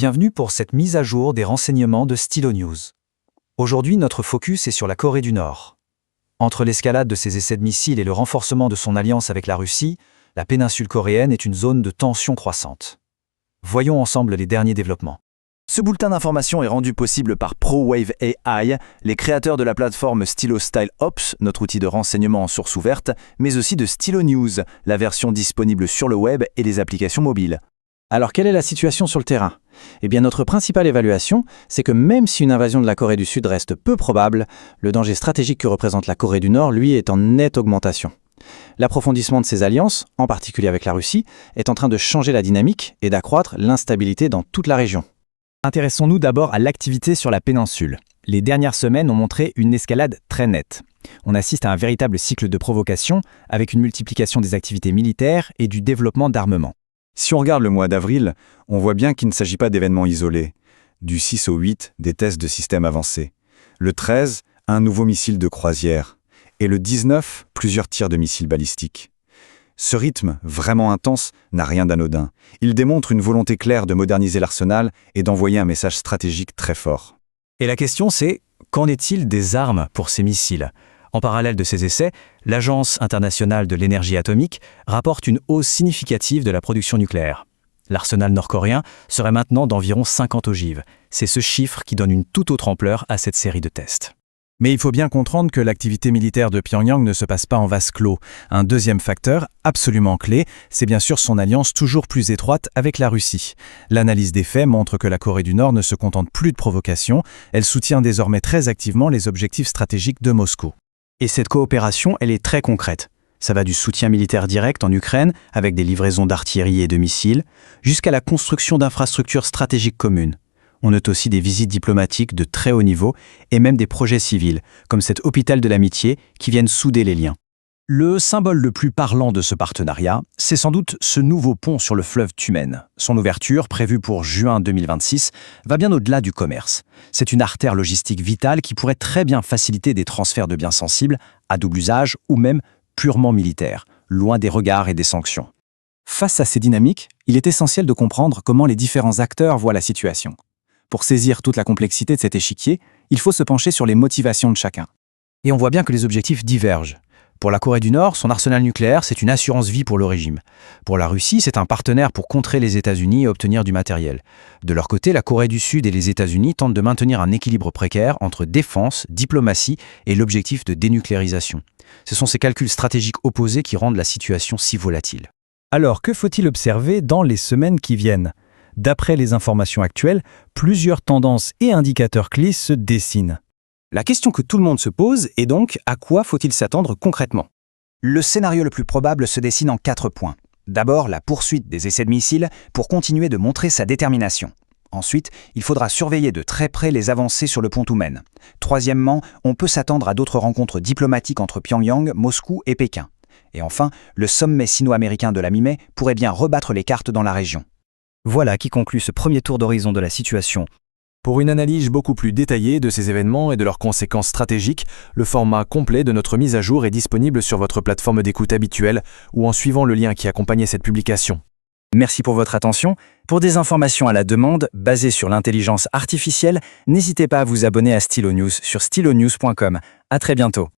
Bienvenue pour cette mise à jour des renseignements de Stylo News. Aujourd'hui, notre focus est sur la Corée du Nord. Entre l'escalade de ses essais de missiles et le renforcement de son alliance avec la Russie, la péninsule coréenne est une zone de tension croissante. Voyons ensemble les derniers développements. Ce bulletin d'information est rendu possible par ProWave AI, les créateurs de la plateforme Stylo Style Ops, notre outil de renseignement en source ouverte, mais aussi de Stylo News, la version disponible sur le web et les applications mobiles. Alors, quelle est la situation sur le terrain? Eh bien, notre principale évaluation, c'est que même si une invasion de la Corée du Sud reste peu probable, le danger stratégique que représente la Corée du Nord, lui, est en nette augmentation. L'approfondissement de ses alliances, en particulier avec la Russie, est en train de changer la dynamique et d'accroître l'instabilité dans toute la région. Intéressons-nous d'abord à l'activité sur la péninsule. Les dernières semaines ont montré une escalade très nette. On assiste à un véritable cycle de provocation, avec une multiplication des activités militaires et du développement d'armements. Si on regarde le mois d'avril, on voit bien qu'il ne s'agit pas d'événements isolés. Du 6 au 8, des tests de systèmes avancés. Le 13, un nouveau missile de croisière. Et le 19, plusieurs tirs de missiles balistiques. Ce rythme, vraiment intense, n'a rien d'anodin. Il démontre une volonté claire de moderniser l'arsenal et d'envoyer un message stratégique très fort. Et la question c'est, qu'en est-il des armes pour ces missiles ? En parallèle de ces essais, l'Agence internationale de l'énergie atomique rapporte une hausse significative de la production nucléaire. L'arsenal nord-coréen serait maintenant d'environ 50 ogives. C'est ce chiffre qui donne une toute autre ampleur à cette série de tests. Mais il faut bien comprendre que l'activité militaire de Pyongyang ne se passe pas en vase clos. Un deuxième facteur, absolument clé, c'est bien sûr son alliance toujours plus étroite avec la Russie. L'analyse des faits montre que la Corée du Nord ne se contente plus de provocations, elle soutient désormais très activement les objectifs stratégiques de Moscou. Et cette coopération, elle est très concrète. Ça va du soutien militaire direct en Ukraine, avec des livraisons d'artillerie et de missiles, jusqu'à la construction d'infrastructures stratégiques communes. On note aussi des visites diplomatiques de très haut niveau et même des projets civils, comme cet hôpital de l'amitié, qui viennent souder les liens. Le symbole le plus parlant de ce partenariat, c'est sans doute ce nouveau pont sur le fleuve Tumen. Son ouverture, prévue pour juin 2026, va bien au-delà du commerce. C'est une artère logistique vitale qui pourrait très bien faciliter des transferts de biens sensibles, à double usage ou même purement militaires, loin des regards et des sanctions. Face à ces dynamiques, il est essentiel de comprendre comment les différents acteurs voient la situation. Pour saisir toute la complexité de cet échiquier, il faut se pencher sur les motivations de chacun. Et on voit bien que les objectifs divergent. Pour la Corée du Nord, son arsenal nucléaire, c'est une assurance vie pour le régime. Pour la Russie, c'est un partenaire pour contrer les États-Unis et obtenir du matériel. De leur côté, la Corée du Sud et les États-Unis tentent de maintenir un équilibre précaire entre défense, diplomatie et l'objectif de dénucléarisation. Ce sont ces calculs stratégiques opposés qui rendent la situation si volatile. Alors, que faut-il observer dans les semaines qui viennent ? D'après les informations actuelles, plusieurs tendances et indicateurs clés se dessinent. La question que tout le monde se pose est donc à quoi faut-il s'attendre concrètement? Le scénario le plus probable se dessine en 4 points. D'abord, la poursuite des essais de missiles pour continuer de montrer sa détermination. Ensuite, il faudra surveiller de très près les avancées sur le pont Tumen. Troisièmement, on peut s'attendre à d'autres rencontres diplomatiques entre Pyongyang, Moscou et Pékin. Et enfin, le sommet sino-américain de la mi-mai pourrait bien rebattre les cartes dans la région. Voilà qui conclut ce premier tour d'horizon de la situation. Pour une analyse beaucoup plus détaillée de ces événements et de leurs conséquences stratégiques, le format complet de notre mise à jour est disponible sur votre plateforme d'écoute habituelle ou en suivant le lien qui accompagnait cette publication. Merci pour votre attention. Pour des informations à la demande, basées sur l'intelligence artificielle, n'hésitez pas à vous abonner à Stylo News sur stylonews.com. À très bientôt.